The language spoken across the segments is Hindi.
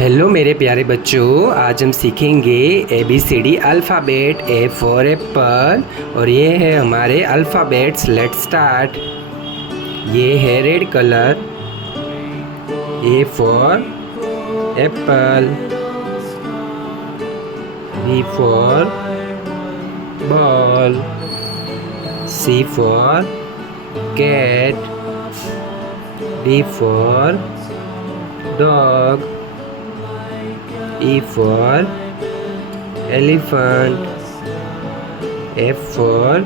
हेलो मेरे प्यारे बच्चों, आज हम सीखेंगे ABCD alphabet. A for apple, और ये है हमारे अल्फ़ाबेट्स। Let's start. ये है red colour, A for apple. B for ball. C for cat. D for dog. E for elephant. F for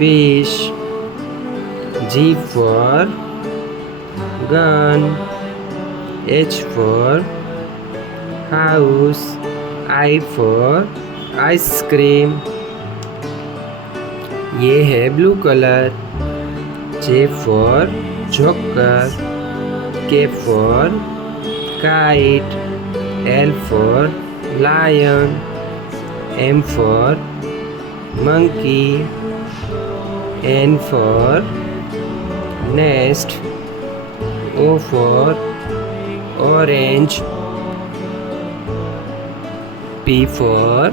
fish. G for gun. H for house. I for ice cream. ये है blue colour. J for joker. K for kite. L for lion. M for monkey. N for nest. O for orange. P for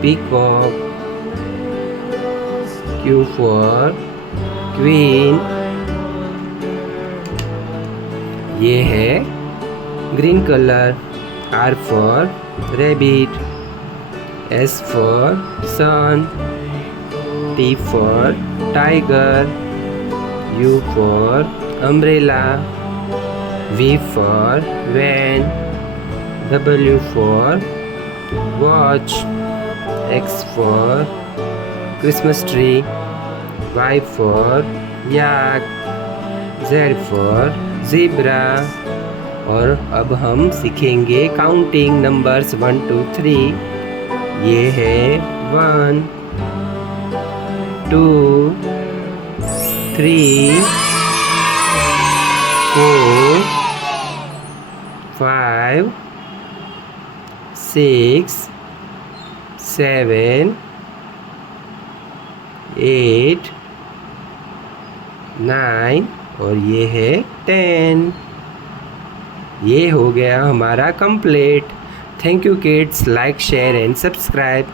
peacock. Q for queen. ये है green colour. R for rabbit. S for sun. T for tiger. U for umbrella. V for van. W for watch. X for Christmas tree. Y for yak. Z for zebra। और अब हम सीखेंगे काउंटिंग नंबर्स 1 2 3। ये है 1 2 3 4 5 6 7 8 9 और ये है 10। ये हो गया हमारा complete. Thank you kids. Like share and subscribe.